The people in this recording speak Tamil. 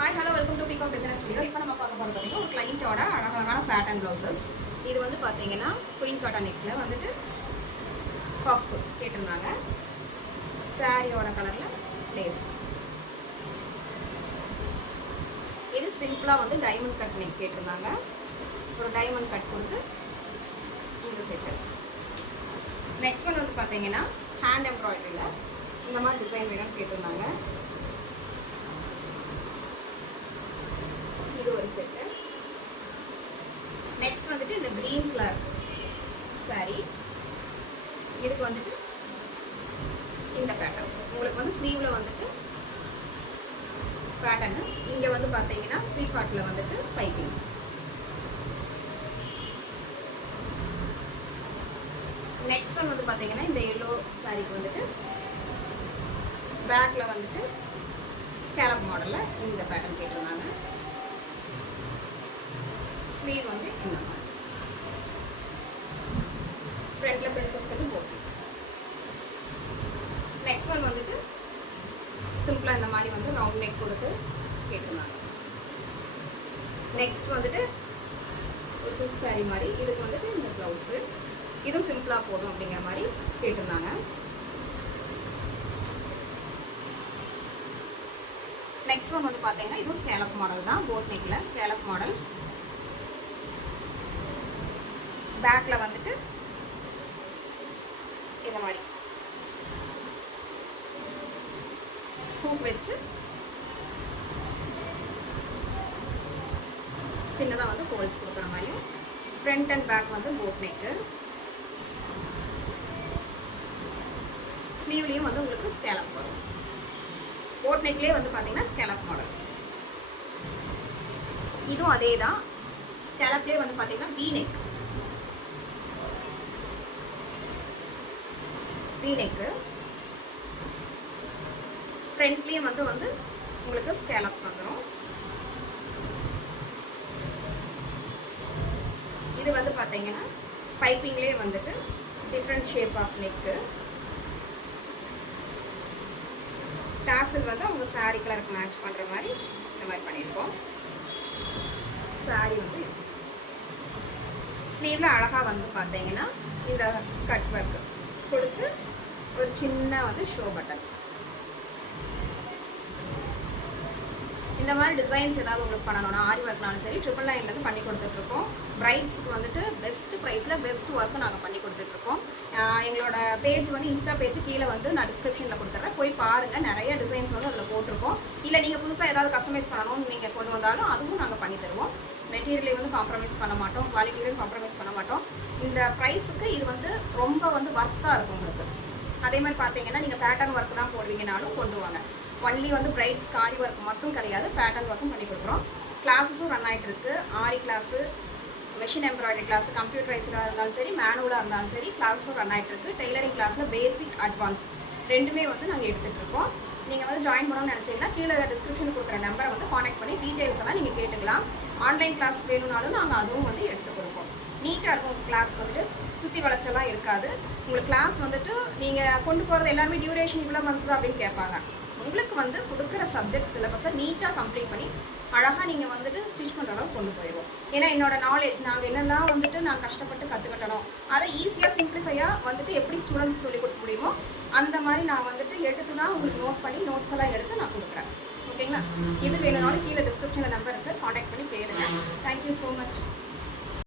Hi, hello, welcome to Peacock Business Video. இப்போ நம்ம பார்க்க போறது பாத்தீங்கன்னா ஒரு கிளையண்டோட அழகான பேட்டர்ன் ப்ளவுசஸ். இது வந்து பாத்தீங்கன்னா குயின் காட்டன் நெக்ல வந்துட்டு பஃப் கேட்டிருந்தாங்க. சாரியோட கலர்ல லேஸ். இது சிம்பிளா வந்து டைமண்ட் கட் நெக் கேட்டிருந்தாங்க. ஒரு டைமண்ட் கட் கொடுத்து இந்த செட். நெக்ஸ்ட் ஒன் வந்து பாத்தீங்கன்னா ஹேண்ட் எம்ப்ராய்டரியில இந்த மாதிரி டிசைன் வேணும்னு கேட்டிருந்தாங்க. இது ஒரு செட்டு. நெக்ஸ்ட் வந்துட்டு இந்த கிரீன் கலர் saree. இதுக்கு வந்துட்டு இந்த பேட்டர்ன். உங்களுக்கு வந்து ஸ்லீவ்ல வந்துட்டு பேட்டர்ன். இங்க வந்து பாத்தீங்கன்னா ஸ்வீட் பார்ட்ல வந்துட்டு பைப்பிங். நெக்ஸ்ட் ஒன் வந்து பாத்தீங்கன்னா இந்த yellow சாரிக்கு வந்துட்டு பேக்ல வந்துட்டு ஸ்கேலப் மாடல்ல இந்த பேட்டர்ன் கேட்டிருந்தாங்க. ஸ்லீவ் வந்து இந்த மாதிரி ஃப்ரண்ட்ல பிரின்சஸ் கட்டி போட்டு. நெக்ஸ்ட் ஒன் வந்துட்டு சிம்பிளா இந்த மாதிரி வந்து ரவுண்ட் நெக் கொடுத்து கேட்டிருந்தாங்க. நெக்ஸ்ட் வந்துட்டு ஒரு சில்க் சாரி மாதிரி இதுக்கு வந்துட்டு இந்த ப்ளவுஸு இதுவும் சிம்பிளா போதும் அப்படிங்கிற மாதிரி கேட்டிருந்தாங்க. நெக்ஸ்ட் ஒன் வந்து பார்த்தீங்கன்னா இதுவும் ஸ்கேலப் மாடல் தான். போட் நெக்ல ஸ்கேலப் மாடல். பேக்ல வந்துட்டு இந்த மாதிரி ஹூக் வச்சு சின்னதாக வந்து ஹோல்ஸ் கொடுக்குற மாதிரியும். ஃப்ரண்ட் அண்ட் பேக் வந்து போட் நெக்கு. ஸ்லீவ்லேயும் வந்து உங்களுக்கு ஸ்கேலப் வரும். போட் நெக்லேயே வந்து பார்த்தீங்கன்னா ஸ்கேலப் மாடல். இதுவும் அதே தான். ஸ்கேலப்லேயே வந்து பார்த்தீங்கன்னா வி நெக். நெக்கு ஃப்ரண்ட்லேயும் வந்து உங்களுக்கு ஸ்கேலப் வந்துடும். இது வந்து பார்த்தீங்கன்னா பைப்பிங்லேயே வந்துட்டு டிஃப்ரெண்ட் ஷேப் ஆஃப் நெக்கு. டாசல் வந்து அவங்க சாரி கலருக்கு மேட்ச் பண்ணுற மாதிரி இந்த மாதிரி பண்ணியிருக்கோம். சாரி வந்து ஸ்லீவில் அழகாக வந்து பார்த்தீங்கன்னா இந்த கட் ஒர்க் கொடுத்து ஒரு சின்ன வந்து ஷோ பட்டன். இந்த மாதிரி டிசைன்ஸ் ஏதாவது உங்களுக்கு பண்ணணும்னா ஆரி ஒர்க்னாலும் சரி 999 பண்ணி கொடுத்துட்ருக்கோம். பிரைட்ஸ்க்கு வந்துட்டு பெஸ்ட் ப்ரைஸில் பெஸ்ட் ஒர்க்கு நாங்கள் பண்ணி கொடுத்துட்ருக்கோம். எங்களோட பேஜ் வந்து இன்ஸ்டா பேஜ் கீழே வந்து நான் டிஸ்கிரிப்ஷனில் கொடுத்துட்றேன். போய் பாருங்கள். நிறைய டிசைன்ஸ் வந்து அதில் போட்டிருக்கோம். இல்லை நீங்கள் புதுசாக ஏதாவது கஸ்டமைஸ் பண்ணணும்னு நீங்கள் கொண்டு வந்தாலும் அதுவும் நாங்கள் பண்ணி தருவோம். மெட்டீரியலை வந்து காம்ப்ரமைஸ் பண்ண மாட்டோம். குவாலிட்டியிலும் காம்ப்ரமைஸ் பண்ண மாட்டோம். இந்த ப்ரைஸுக்கு இது வந்து ரொம்ப வந்து ஒர்த்தாக இருக்கும் உங்களுக்கு. அதே மாதிரி பார்த்தீங்கன்னா நீங்கள் பேட்டர்ன் ஒர்க் தான் போடுவீங்கனாலும் கொண்டு வாங்க. ஒன்லி வந்து பிரைட்ஸ் ஆரி ஒர்க் மட்டும் கிடையாது, பேட்டர்ன் ஒர்க்கும் பண்ணி கொடுக்குறோம். கிளாஸஸும் ரன் ஆகிட்டு இருக்கு. ஆரி கிளாஸு, மெஷின் எம்ப்ராய்டரி கிளாஸ், கம்ப்யூட்டரைஸ்டாக இருந்தாலும் சரி, மேனுவலாக இருந்தாலும் சரி கிளாஸஸும் ரன் ஆகிட்டு இருக்கு. டெய்லரிங் கிளாஸில் பேசிக் அட்வான்ஸ் ரெண்டுமே வந்து நாங்கள் எடுத்துகிட்டு இருக்கோம். நீங்கள் வந்து ஜாயின் பண்ணணும்னு நினச்சிங்கன்னா கீழே டிஸ்கிரிப்ஷன் கொடுக்குற நம்பரை வந்து காண்டாக்ட் பண்ணி டீட்டெயில்ஸ் எல்லாம் நீங்கள் கேட்டுக்கலாம். ஆன்லைன் கிளாஸ் வேணும்னாலும் நாங்கள் அதுவும் வந்து எடுத்து கொடுப்போம். நீட்டாக இருக்கும் கிளாஸ். வந்துட்டு சுற்றி வளைச்செல்லாம் இருக்காது. உங்களுக்கு கிளாஸ் வந்துட்டு நீங்கள் கொண்டு போகிறது எல்லாருமே டியூரேஷன் இவ்வளோ வந்தது அப்படின்னு கேட்பாங்க. உங்களுக்கு வந்து கொடுக்குற சப்ஜெக்ட் சிலபஸை நீட்டாக கம்ப்ளீட் பண்ணி அழகாக நீங்கள் வந்துட்டு ஸ்டிச் பண்ணுற அளவுக்கு கொண்டு போயிடுவோம். ஏன்னா என்னோடய நாலேஜ் நாங்கள் என்னெல்லாம் வந்துட்டு நான் கஷ்டப்பட்டு கற்றுக்கட்டணும் அதை ஈஸியாக சிம்பிளிஃபையாக வந்துட்டு எப்படி ஸ்டூடெண்ட்ஸ்க்கு சொல்லிக் கொடுக்க முடியுமோ அந்த மாதிரி நான் வந்துட்டு எடுத்து தான் உங்களுக்கு நோட் பண்ணி நோட்ஸ் எல்லாம் எடுத்து நான் கொடுக்குறேன். ஓகேங்களா? இது வேணும்னாலும் கீழே டிஸ்கிரிப்ஷனில் நம்பர் இருக்குது, காண்டாக்ட் பண்ணி கேளுங்க. Thank you so much.